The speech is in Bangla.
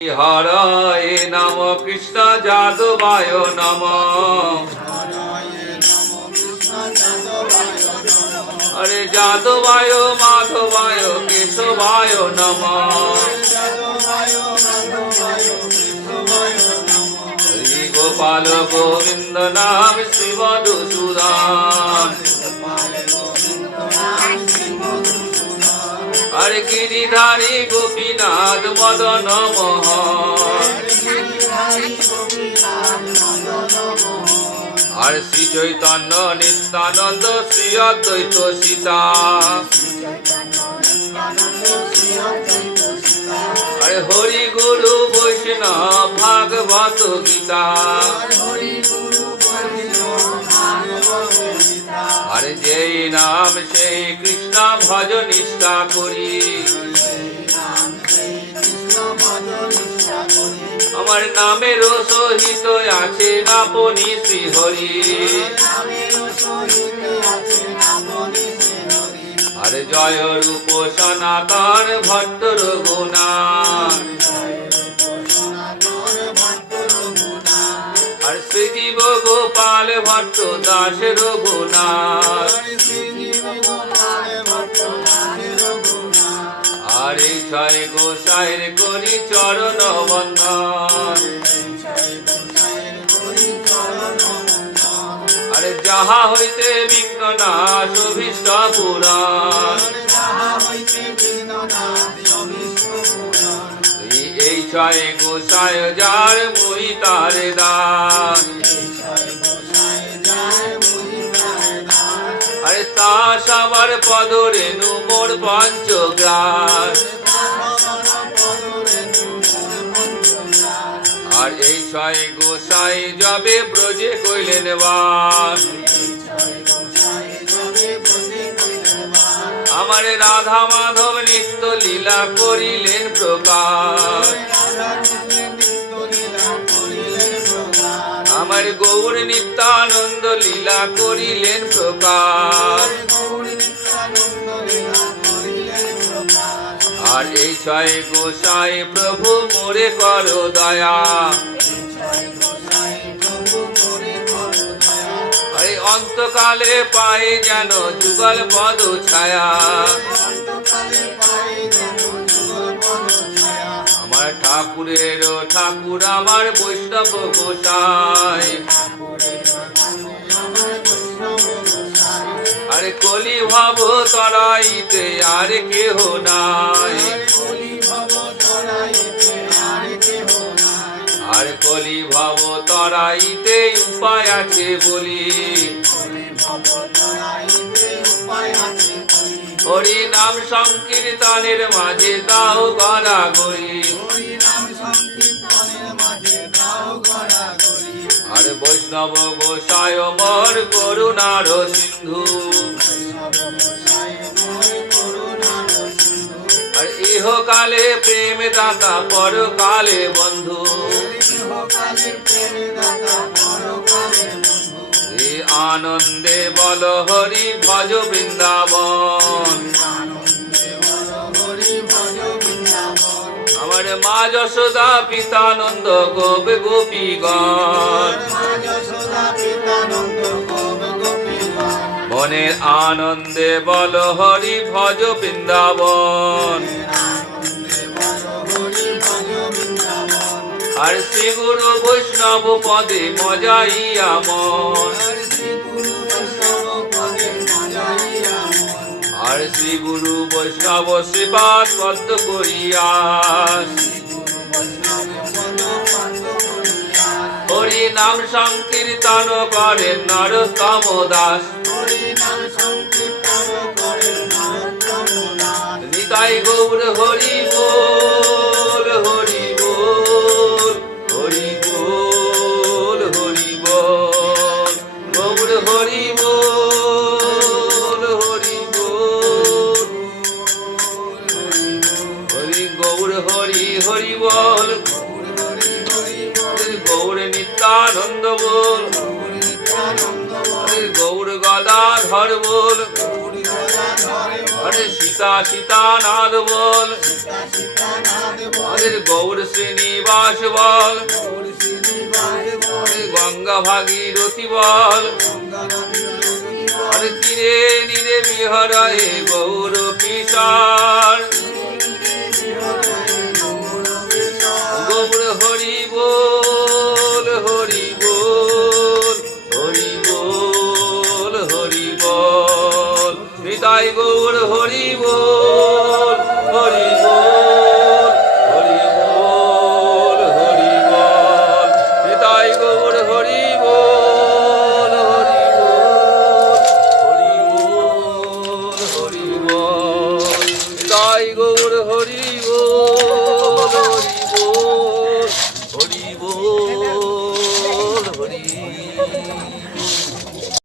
হরয়ে নম কৃষ্ণ যাদবায় নম। হরে যাদবায়, মাধবায়, কেশবায় নম। গোপাল গোবিন্দ নাম শিব দুসুদান গিরিধারী গোপীনাথ মদন মোহন। আর শ্রী চৈতন্য নিত্যানন্দ শ্রী অদ্বৈত সীতা। আরে হরি গুরু বৈষ্ণব ভাগবত গীতা। আরে যেই নাম সেই কৃষ্ণ ভজ নিষ্ঠা করি। আমার নামের সহিত আছে আপনি শ্রী হরি আরে জয় রূপ সনাতন ভট্ট রঘুনা শ্রীজীব গোপাল ভট্ট দাস রঘুনাথ। আর ছয় গোসাইর করি চরণ বন্ধন। আরে যাহা হইতে বিঘ্ন নাশ অভীষ্ট পুরাণ। ছয় গোসায় যার মই তার দান। আরে তা সবার পদ রেণু মোর পঞ্চগ্রাস। আর এই ছয় গোসাই যাবে ব্রজে কইলেন বাস। আমার রাধা মাধব নিত্য লীলা করিলেন প্রকাশ। আমার গৌর নিত্যানন্দ লীলা করিলেন প্রকাশ। আর এই ছয় গোসাই প্রভু মোরে করো দয়া। আরে অন্তকালে পাই যেন যুগল পদ ছায়া। ঠাকুরের, ঠাকুর আমার বৈষ্ণব গোসাই। আরে কলি ভাব তরাইতে আর কেহ নাই। আর কলি ভাব তরাইতে উপায় আছে বলি। হরি নাম সংকীর্তনের মাঝে দাও গড়া গড়ি আর বৈষ্ণব গোসায় মর করুণার সিন্ধু। আর ইহকালে প্রেম দাতা পরকালে বন্ধু। আনন্দে বল হরি ভজ বৃন্দাবন। মা যশোদা পিতানন্দ গোপ গোপীগণ মনের আনন্দে বল হরি ভজ বৃন্দাবন। আর শ্রী গুরু বৈষ্ণব পদে মজাইয়া মন শ্রী গুরু বৈষ্ণব শ্রীপাদ পদ্ম করিয়া। হরি নাম সংকীর্তন করেন নরোত্তম দাস নিত্যানন্দ বল গৌর গদাধর বল। হরে সীতা সীতানাথ বল। হরে গৌর শ্রীনিবাস বল। হরে গঙ্গা ভাগীরথী বল। হরে তীরে নীরে বিহরায় গৌর কিশোর জয় গৌর হরি বল হরি বল হরি বল হরি বল হৃদয় গৌর হরি বল হরি বল হরি